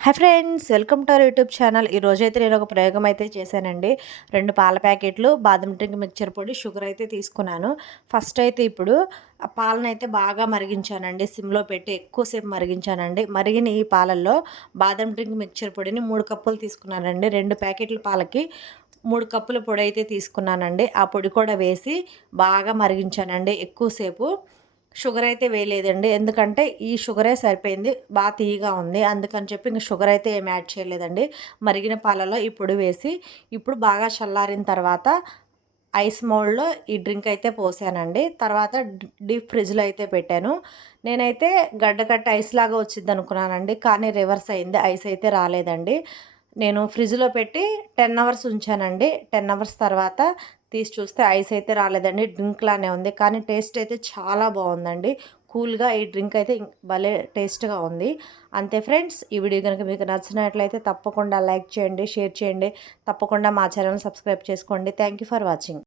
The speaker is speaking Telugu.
Hi friends, welcome to our YouTube channel. ఈరోజైతే నేను ఒక ప్రయోగం అయితే చేశానండి. 2 పాల ప్యాకెట్లు, బాదం డ్రింక్ మిక్చర్ పొడి, షుగర్ అయితే తీసుకున్నాను. ఫస్ట్ అయితే ఇప్పుడు ఆ పాలనైతే బాగా మరిగించానండి. సిమ్లో పెట్టి ఎక్కువసేపు మరిగించానండి. మరిగిన ఈ పాలల్లో బాదం డ్రింక్ మిక్చర్ పొడిని 3 కప్పులు తీసుకున్నానండి. 2 ప్యాకెట్ల పాలకి 3 కప్పుల పొడి అయితే తీసుకున్నానండి. ఆ పొడి కూడా వేసి బాగా మరిగించానండి ఎక్కువసేపు. షుగర్ అయితే వేయలేదండి. ఎందుకంటే ఈ షుగరే సరిపోయింది. తియ్యగా ఉంది. అందుకని చెప్పి ఇంక షుగర్ అయితే ఏమి యాడ్ చేయలేదండి. మరిగిన పాలలో ఈ పొడి వేసి ఇప్పుడు బాగా చల్లారిన తర్వాత ఐస్ మౌల్డ్‌లో ఈ డ్రింక్ అయితే పోసానండి. తర్వాత డీప్ ఫ్రిడ్జ్‌లో అయితే పెట్టాను. నేనైతే గడ్డ కట్టి ఐస్‌లాగా వచ్చిద్దనుకున్నానండి. కానీ రివర్స్ అయింది. ఐస్ అయితే రాలేదండి. నేను ఫ్రిడ్జ్‌లో పెట్టి 10 అవర్స్ ఉంచానండి. 10 అవర్స్ తర్వాత తీసి చూస్తే ఐస్ అయితే రాలేదండి. డ్రింక్ లానే ఉంది. కానీ టేస్ట్ అయితే చాలా బావుందండి. కూల్‌గా ఈ డ్రింక్ అయితే భలే టేస్ట్‌గా ఉంది. అంతే ఫ్రెండ్స్. ఈ వీడియో గనుక మీకు నచ్చినట్లయితే తప్పకుండా లైక్ చేయండి, షేర్ చేయండి. తప్పకుండా మా ఛానెల్‌ని సబ్స్క్రైబ్ చేసుకోండి. Thank you for watching.